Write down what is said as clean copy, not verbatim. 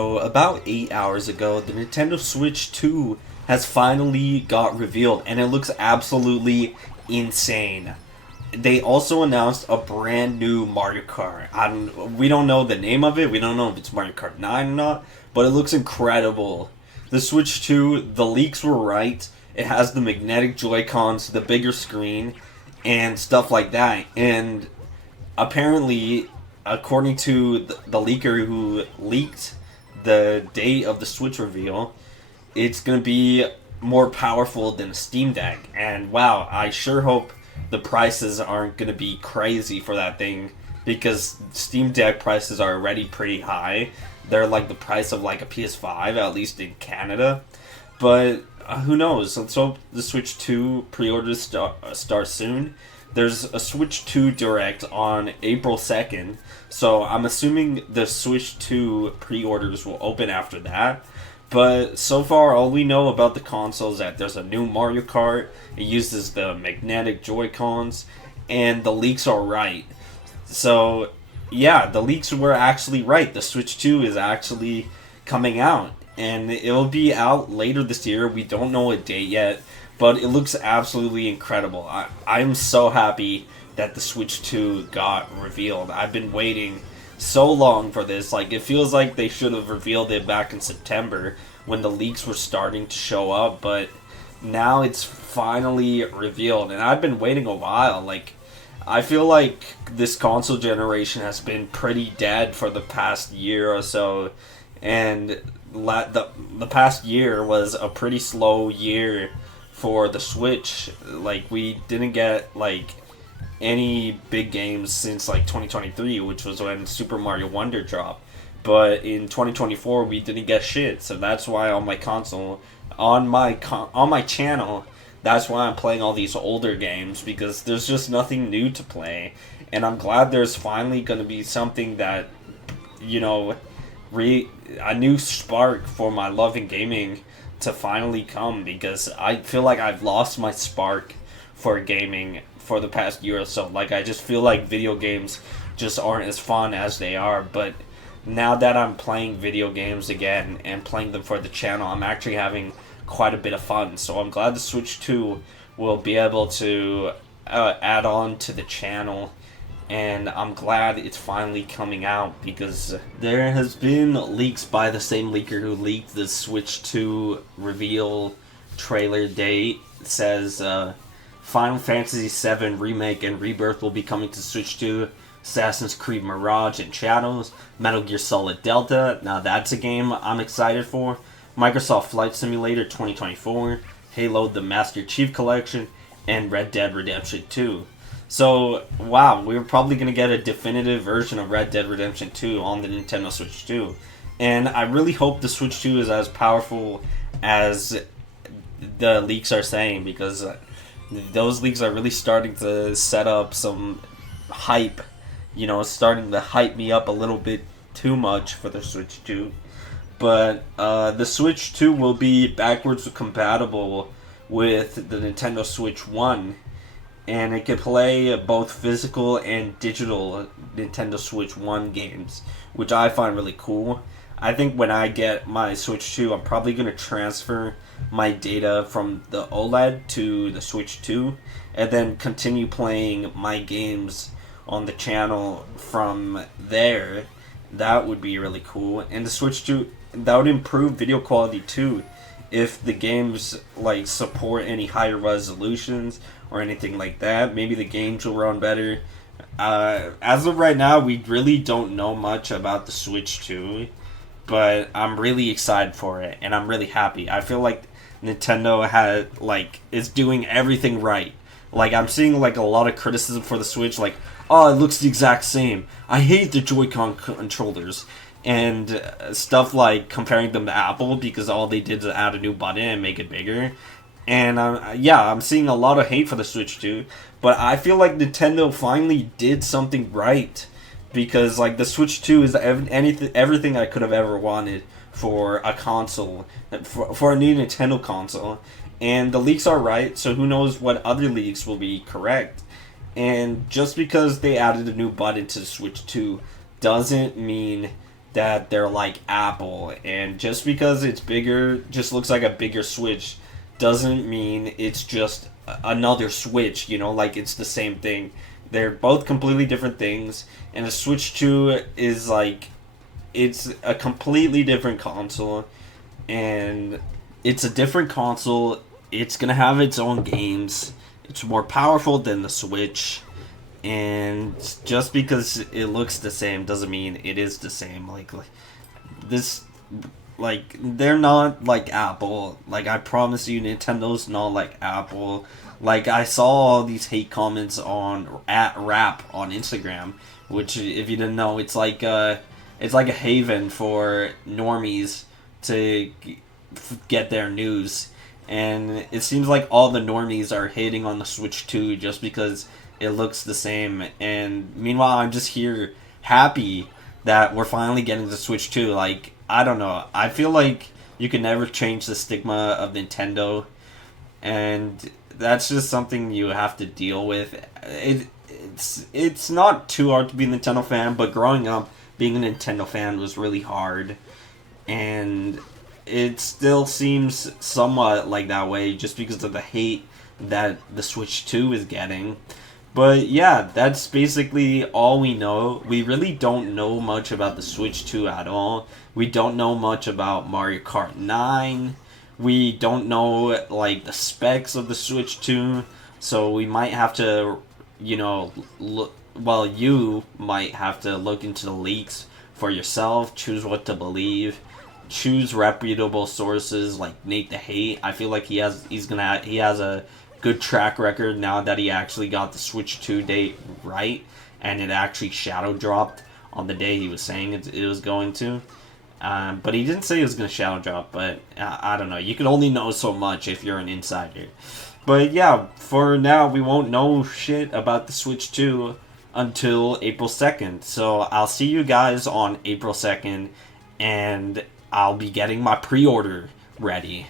So, about 8 hours ago, the Nintendo Switch 2 has finally got revealed, and it looks absolutely insane. They also announced a brand new Mario Kart. We don't know the name of it, we don't know if it's Mario Kart 9 or not, but it looks incredible. The Switch 2, the leaks were right. It has the magnetic Joy-Cons, the bigger screen, and stuff like that. And apparently, according to the leaker who leaked the date of the Switch reveal, it's going to be more powerful than a Steam Deck. And wow, I sure hope the prices aren't going to be crazy for that thing, because Steam Deck prices are already pretty high. They're like the price of like a PS5, at least in Canada. But who knows? Let's hope the Switch 2 pre-orders start soon. There's a Switch 2 Direct on April 2nd, so I'm assuming the Switch 2 pre-orders will open after that. But so far, all we know about the console is that there's a new Mario Kart, it uses the magnetic Joy-Cons, and the leaks are right. So, yeah, the leaks were actually right. The Switch 2 is actually coming out, and it'll be out later this year. We don't know a date yet, but it looks absolutely incredible. I'm so happy that the Switch 2 got revealed. I've been waiting so long for this. Like, it feels like they should have revealed it back in September when the leaks were starting to show up, but now it's finally revealed, and I've been waiting a while. Like, I feel like this console generation has been pretty dead for the past year or so, and the past year was a pretty slow year for the Switch. Like, we didn't get like any big games since like 2023, which was when Super Mario Wonder dropped. But in 2024, we didn't get shit. So that's why on my console, on my channel, that's why I'm playing all these older games, because there's just nothing new to play. And I'm glad there's finally going to be something that, you know, a new spark for my love in gaming to finally come, because I feel like I've lost my spark for gaming for the past year or so. Like, I just feel like video games just aren't as fun as they are. But now that I'm playing video games again and playing them for the channel, I'm actually having quite a bit of fun. So I'm glad the Switch 2 will be able to add on to the channel, and I'm glad it's finally coming out, because there has been leaks by the same leaker who leaked the Switch 2 reveal trailer date. It says Final Fantasy VII Remake and Rebirth will be coming to Switch 2, Assassin's Creed Mirage and Shadows, Metal Gear Solid Delta, now that's a game I'm excited for, Microsoft Flight Simulator 2024, Halo the Master Chief Collection, and Red Dead Redemption 2. So, wow, we're probably going to get a definitive version of Red Dead Redemption 2 on the Nintendo Switch 2. And I really hope the Switch 2 is as powerful as the leaks are saying, because those leaks are really starting to set up some hype. You know, starting to hype me up a little bit too much for the Switch 2. But the Switch 2 will be backwards compatible with the Nintendo Switch 1. And it can play both physical and digital Nintendo Switch 1 games, which I find really cool. I think when I get my Switch 2, I'm probably going to transfer my data from the OLED to the Switch 2, and then continue playing my games on the channel from there. That would be really cool. And the Switch 2, that would improve video quality too, if the games like support any higher resolutions or anything like that. Maybe the games will run better. As of right now, we really don't know much about the Switch 2, but I'm really excited for it, and I'm really happy. I feel like Nintendo is doing everything right. Like, I'm seeing like a lot of criticism for the Switch, like, oh, it looks the exact same. I hate the Joy-Con controllers. And stuff like comparing them to Apple, because all they did is add a new button and make it bigger. And I'm seeing a lot of hate for the Switch 2, but I feel like Nintendo finally did something right, because like the Switch 2 is everything I could have ever wanted for a console, for a new Nintendo console. And the leaks are right, so who knows what other leaks will be correct. And just because they added a new button to the Switch 2 doesn't mean that they're like Apple, and just because it's bigger, just looks like a bigger Switch, doesn't mean it's just another Switch, you know, like it's the same thing. They're both completely different things, and a Switch 2 is like, it's a completely different console, and it's a different console. It's gonna have its own games. It's more powerful than the Switch, and just because it looks the same doesn't mean it is the same. Like this, like they're not like Apple. Like I promise you, Nintendo's not like Apple. Like I saw all these hate comments on at Rap on Instagram, which if you didn't know, it's like a haven for normies to get their news. And it seems like all the normies are hating on the Switch 2 just because it looks the same. And meanwhile, I'm just here happy that we're finally getting the Switch 2. Like, I don't know. I feel like you can never change the stigma of Nintendo. And that's just something you have to deal with. It's not too hard to be a Nintendo fan, but growing up, being a Nintendo fan was really hard. And it still seems somewhat like that way just because of the hate that the Switch 2 is getting. But yeah, that's basically all we know. We really don't know much about the Switch 2 at all. We don't know much about Mario Kart 9. We don't know like the specs of the Switch 2. So we might have to, you know, look, well, you might have to look into the leaks for yourself, choose what to believe, choose reputable sources like Nate the Hate. I feel like he has a good track record now that he actually got the Switch 2 date right, and it actually shadow dropped on the day he was saying it was going to. But he didn't say it was going to shadow drop, but I don't know. You can only know so much if you're an insider. But yeah, for now, we won't know shit about the Switch 2 until April 2nd. So I'll see you guys on April 2nd, and I'll be getting my pre-order ready.